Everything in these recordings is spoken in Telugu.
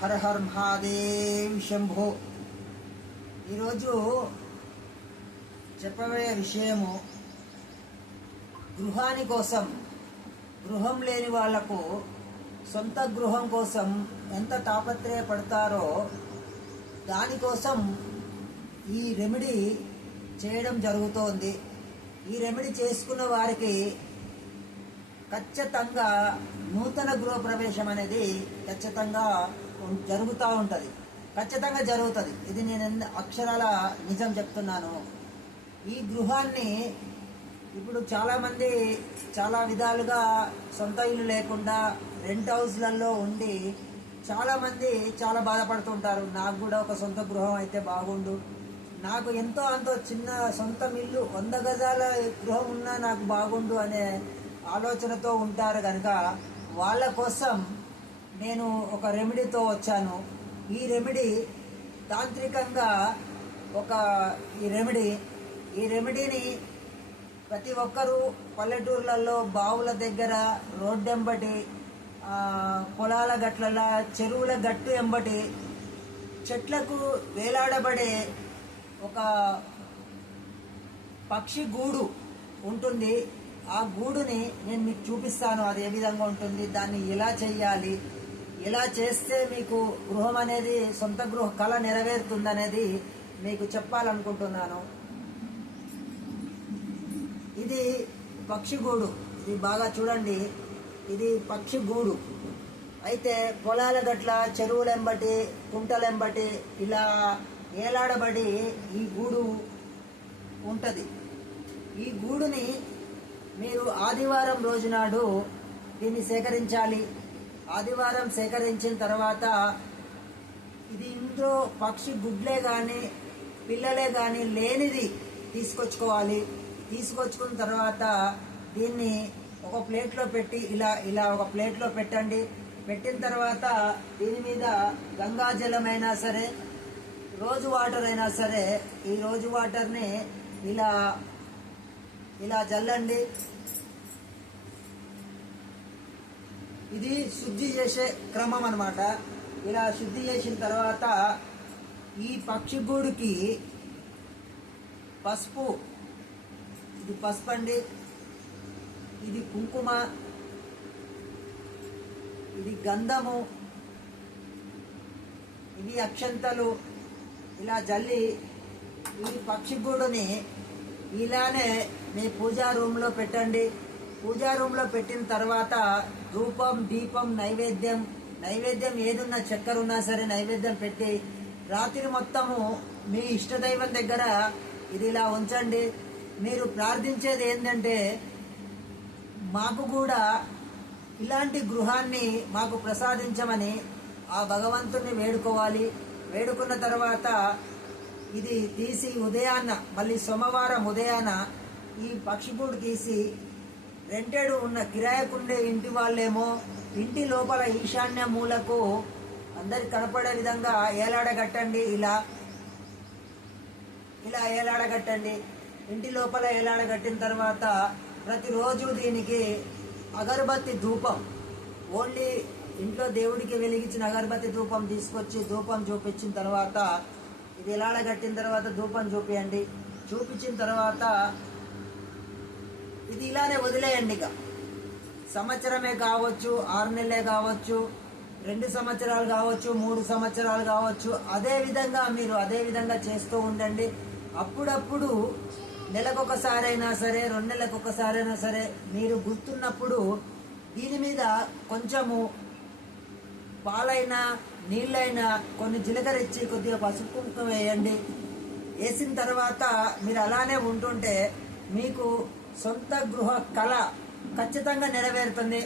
హర హర్ మహాదేవ్ శంభో. ఈరోజు చెప్పబోయే విషయము గృహాని కోసం గృహం లేని వాళ్ళకు సొంత గృహం కోసం ఎంత తాపత్రయపడతారో దానికోసం ఈ రెమెడీ చేయడం జరుగుతోంది. ఈ రెమెడీ చేసుకున్న వారికి ఖచ్చితంగా నూతన గృహప్రవేశం అనేది ఖచ్చితంగా జరుగుతూ ఉంటుంది. ఖచ్చితంగా జరుగుతుంది. ఇది నేను అక్షరాల నిజం చెప్తున్నాను. ఈ గృహాన్ని ఇప్పుడు చాలామంది చాలా విధాలుగా సొంత ఇల్లు లేకుండా రెంట్ హౌస్లలో ఉండి చాలామంది చాలా బాధపడుతుంటారు. నాకు కూడా ఒక సొంత గృహం అయితే బాగుండు. నాకు ఎంతో అంతో చిన్న సొంత ఇల్లు వంద గజాల గృహం ఉన్నా నాకు బాగుండు అనే ఆలోచనతో ఉంటారు కనుక వాళ్ళ కోసం నేను ఒక రెమెడీతో వచ్చాను. ఈ రెమెడీ తాంత్రికంగా ఒక ఈ రెమెడీ ఈ రెమెడీని ప్రతి ఒక్కరూ పల్లెటూర్లలో బావుల దగ్గర రోడ్డెంబటి పొలాల గట్లల చెరువుల గట్టు ఎంబటి చెట్లకు వేలాడబడే ఒక పక్షి గూడు ఉంటుంది. ఆ గూడుని నేను మీకు చూపిస్తాను. అది ఏ విధంగా ఉంటుంది? దాన్ని ఎలా చెయ్యాలి? ఇలా చేస్తే మీకు గృహం అనేది సొంత గృహ కళ నెరవేరుతుందనేది మీకు చెప్పాలనుకుంటున్నాను. ఇది పక్షి గూడు. ఇది బాగా చూడండి. ఇది పక్షి గూడు. అయితే పొలాల గట్ల చెరువులెంబటి కుంటలెంబటి ఇలా ఏలాడబడి ఈ గూడు ఉంటుంది. ఈ గూడుని మీరు ఆదివారం రోజు నాడు దీన్ని సేకరించాలి. ఆదివారం సేకరించిన తర్వాత ఇది ఇంట్లో పక్షి గుడ్లే కానీ పిల్లలే కానీ లేనిది తీసుకొచ్చుకోవాలి. తీసుకొచ్చుకున్న తర్వాత దీన్ని ఒక ప్లేట్లో పెట్టి ఇలా ఇలా ఒక ప్లేట్లో పెట్టండి. పెట్టిన తర్వాత దీని మీద గంగాజలం అయినా సరే రోజు వాటర్ అయినా సరే ఈ రోజు వాటర్ని ఇలా ఇలా జల్లండి. ఇది శుద్ధి చేసే క్రమం అనమాట ఇలా శుద్ధి చేసిన తర్వాత ఈ పక్షిగూడుకి పసుపు ఇది పసుపు అండి ఇది కుంకుమ ఇది గంధము ఇవి అక్షంతలు ఇలా జల్లి ఈ పక్షిగూడుని ఇలానే మీ పూజా రూమ్లో పెట్టండి. పూజా రూమ్లో పెట్టిన తర్వాత ధూపం దీపం నైవేద్యం నైవేద్యం ఏదున్నా చక్కెర ఉన్నా సరే నైవేద్యం పెట్టి రాత్రి మొత్తము మీ ఇష్టదైవం దగ్గర ఇది ఇలా ఉంచండి. మీరు ప్రార్థించేది ఏంటంటే మాకు కూడా ఇలాంటి గృహాన్ని మాకు ప్రసాదించమని ఆ భగవంతుని వేడుకోవాలి. వేడుకున్న తర్వాత ఇది తీసి ఉదయాన్న మళ్ళీ సోమవారం ఉదయాన ఈ పక్షిగూడు తీసి రెంటెడ్ ఉన్న కిరాయకుండే ఇంటి వాళ్ళేమో ఇంటి లోపల ఈశాన్య మూలకు అందరికి కనపడే విధంగా ఏలాడగట్టండి ఇలా ఇలా ఏలాడగట్టండి. ఇంటి లోపల ఏలాడగట్టిన తర్వాత ప్రతిరోజు దీనికి అగరబత్తి ధూపం ఓన్లీ ఇంట్లో దేవుడికి వెలిగించిన అగరబత్తి ధూపం తీసుకొచ్చి ధూపం చూపించిన తర్వాత ఇది ఎలాడగట్టిన తర్వాత ధూపం చూపియండి. చూపించిన తర్వాత ఇది ఇలానే వదిలేయండి ఇక. సంవత్సరమే కావచ్చు ఆరు నెలలే కావచ్చు రెండు సంవత్సరాలు కావచ్చు మూడు సంవత్సరాలు కావచ్చు అదే విధంగా మీరు అదే విధంగా చేస్తూ ఉండండి. అప్పుడప్పుడు నెలకొకసారైనా సరే రెండు నెలలకు ఒకసారైనా సరే మీరు గుర్తున్నప్పుడు దీని మీద కొంచెము పాలైనా నీళ్ళైనా కొన్ని జీలకర్ర ఇచ్చి కొద్దిగా పసుపు కుంకుమ వేయండి. వేసిన తర్వాత మీరు అలానే ఉంటుంటే మీకు సొంత గృహ కళ ఖచ్చితంగా నెరవేరుతుంది.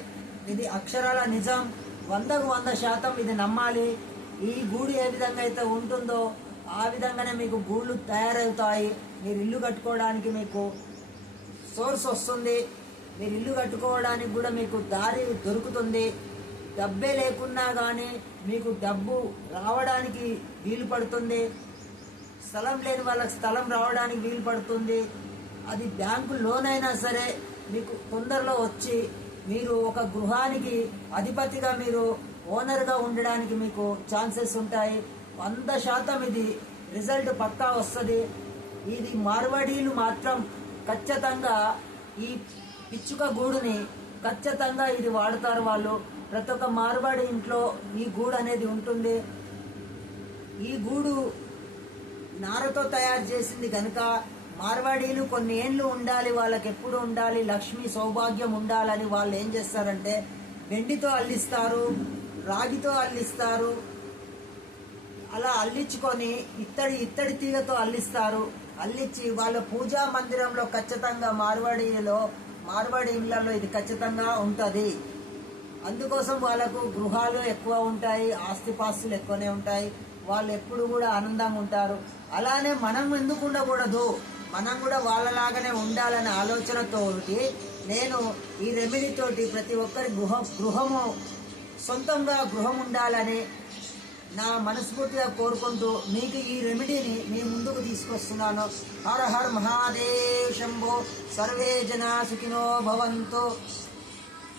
ఇది అక్షరాల నిజం. వందకు వంద శాతం ఇది నమ్మాలి. ఈ గూడు ఏ విధంగా అయితే ఉంటుందో ఆ విధంగానే మీకు గూళ్ళు తయారవుతాయి. మీరు ఇల్లు కట్టుకోవడానికి మీకు సోర్స్ వస్తుంది. మీరు ఇల్లు కట్టుకోవడానికి కూడా మీకు దారి దొరుకుతుంది. డబ్బే లేకున్నా కానీ మీకు డబ్బు రావడానికి వీలు పడుతుంది. స్థలం లేని వాళ్ళకి స్థలం రావడానికి వీలు పడుతుంది. అది బ్యాంకు లోన్ అయినా సరే మీకు తొందరలో వచ్చి మీరు ఒక గృహానికి అధిపతిగా మీరు ఓనర్గా ఉండడానికి మీకు ఛాన్సెస్ ఉంటాయి. వంద శాతం ఇది రిజల్ట్ పక్కా వస్తుంది. ఇది మార్వాడీలు మాత్రం ఖచ్చితంగా ఈ పిచ్చుక గూడుని ఖచ్చితంగా ఇది వాడతారు వాళ్ళు. ప్రతి ఒక్క మార్వాడి ఇంట్లో ఈ గూడు అనేది ఉంటుంది. ఈ గూడు నారతో తయారు చేసింది కనుక మార్వాడీలు కొన్ని ఏండ్లు ఉండాలి వాళ్ళకి ఎప్పుడు ఉండాలి లక్ష్మి సౌభాగ్యం ఉండాలని వాళ్ళు ఏం చేస్తారంటే వెండితో అల్లిస్తారు రాగితో అల్లిస్తారు అలా అల్లించుకొని ఇత్తడి ఇత్తడి తీగతో అల్లిస్తారు. అల్లించి వాళ్ళ పూజా మందిరంలో ఖచ్చితంగా మార్వాడీలో మార్వాడి ఇళ్ళలో ఇది ఖచ్చితంగా ఉంటుంది. అందుకోసం వాళ్ళకు గృహాలు ఎక్కువ ఉంటాయి ఆస్తిపాస్తులు ఎక్కువనే ఉంటాయి. వాళ్ళు ఎప్పుడు కూడా ఆనందంగా ఉంటారు. అలానే మనం ఎందుకు ఉండకూడదు? మనం కూడా వాళ్ళలాగానే ఉండాలనే ఆలోచనతోటి నేను ఈ రెమెడీ తోటి ప్రతి ఒక్కరి గృహ గృహము సొంతంగా గృహం ఉండాలని నా మనస్ఫూర్తిగా కోరుకుంటూ మీకు ఈ రెమెడీని మీ ముందుకు తీసుకొస్తున్నాను. హర హర్ మహాదేవ్ శంభో సర్వే జనా సుఖినో భవంతు.